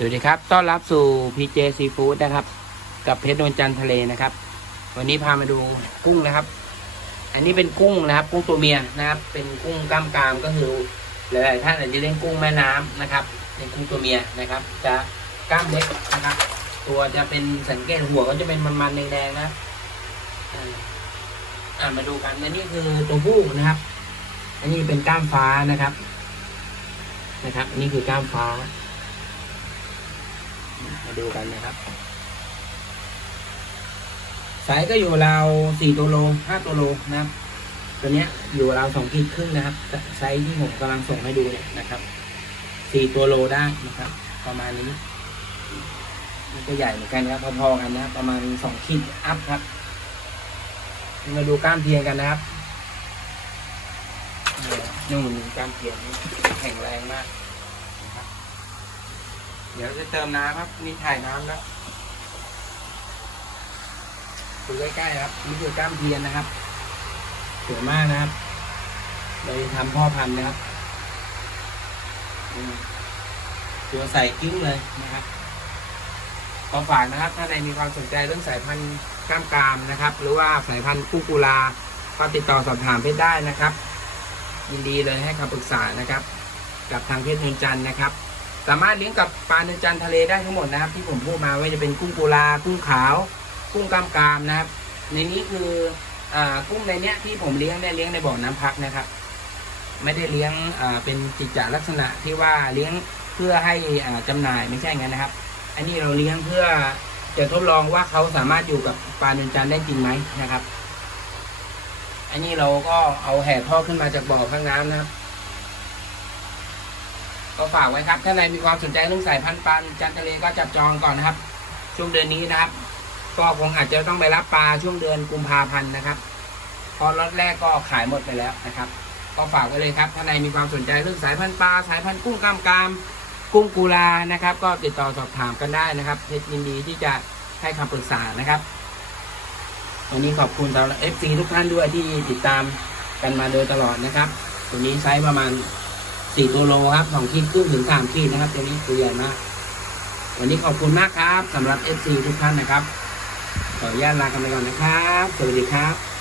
สวัสดีครับ ต้อนรับสู่ PJ Seafood นะครับ กับเพชรนวลจันทร์ทะเลนะครับ วันนี้พามาดูกุ้งนะครับ อันนี้เป็นกุ้งนะครับ กุ้งตัวเมียนะครับ เป็นกุ้งกล้ามกรามก็คือหลายๆท่านอาจจะเลี้ยงกุ้งแม่น้ำนะครับเป็นกุ้งตัวเมียนะครับ จะกล้ามเล็กนะครับ ตัวจะเป็นสังเกตหัวก็จะเป็นมันๆแดงๆนะอ่ามาดูกันอันนี้คือตัวผู้นะครับ อันนี้เป็นกล้ามฟ้านะครับ นะครับ อันนี้คือกล้ามฟ้า มาดูกันนะครับไซส์ก็อยู่ราวสี่ตัวโลห้าตัวโลนะครับ ตัวเนี้ยอยู่ราวสองขีดครึ่งนะครับไซส์ที่ผมกำลังส่งให้ดูเนี่ยนะครับสี่ตัวโลได้นะครับ ประมาณนี้นี่ก็ใหญ่เหมือนกันนะครับพอๆกันนะครับ ประมาณสองขีดอัพครับมาดูกล้ามเทียงกันนะครับนู่นกล้ามเทียงนี่แข็งแรงมาก เดี๋ยวจะเติมน้ำครับมีถ่ายน้ำแล้วดูใกล้ๆครับนี่คือกล้ามเทียนนะครับสวยมากนะครับเลยทำพ่อพันธุ์นะครับตัวใส่กิ้งเลยนะครับก็ฝากนะครับ ถ้าใครมีความสนใจเรื่องสายพันธุ์กล้ามกรามนะครับ หรือว่าสายพันธุ์กุ้งกุลาก็ติดต่อสอบถามเพชรได้นะครับ ยินดีเลยให้คำปรึกษานะครับ กับทางเพชรเนินจันทร์นะครับ สามารถเลี้ยงกับปลาเนินจันทะเลได้ทั้งหมดนะครับ ที่ผมพูดมาว่าจะเป็นกุ้งกุลากุ้งขาว กุ้งกล้ามกรามนะครับ ในนี้คืออ่ากุ้งในเนี้ยที่ผมเลี้ยงเนี่ยเลี้ยงในบ่อน้ำพักนะครับ ไม่ได้เลี้ยงอ่าเป็นกิจจลักษณะที่ว่าเลี้ยงเพื่อให้อ่าจำหน่ายไม่ใช่งั้นนะครับ อันนี้เราเลี้ยงเพื่อจะทดลองว่าเขาสามารถอยู่กับปลาเนินจันได้จริงไหมนะครับ อันนี้เราก็เอาแห่ท่อขึ้นมาจากบ่อข้างน้ำนะครับ ก็ฝากไว้ครับถ้าใครมีความสนใจเรื่องสายพันธุ์ปลาจันทะเลก็จับจองก่อนนะครับ ช่วงเดือนนี้นะครับ ก็คงอาจจะต้องไปรับปลาช่วงเดือนกุมภาพันธ์นะครับเพราะล็อตแรกก็ขายหมดไปแล้วนะครับ ก็ฝากไว้เลยครับถ้าใครมีความสนใจเรื่องสายพันธุ์ปลาสายพันธุ์กุ้งกล้ามกรามกุ้งกุลานะครับ ก็ติดต่อสอบถามกันได้นะครับเพชรยินดีที่จะให้คำปรึกษานะครับวันนี้ขอบคุณสำหรับ FC ทุกท่านด้วยที่ติดตามกันมาโดยตลอดนะครับ ตัวนี้ไซส์ประมาณ สี่ตัวโลครับสองขีดครึ่งถึงสามขีดนะครับตัวนี้ตัวใหญ่มาก วันนี้ขอบคุณมากครับสำหรับ FC ทุกท่านนะครับขออนุญาตลากันไปก่อนนะครับ สวัสดีครับ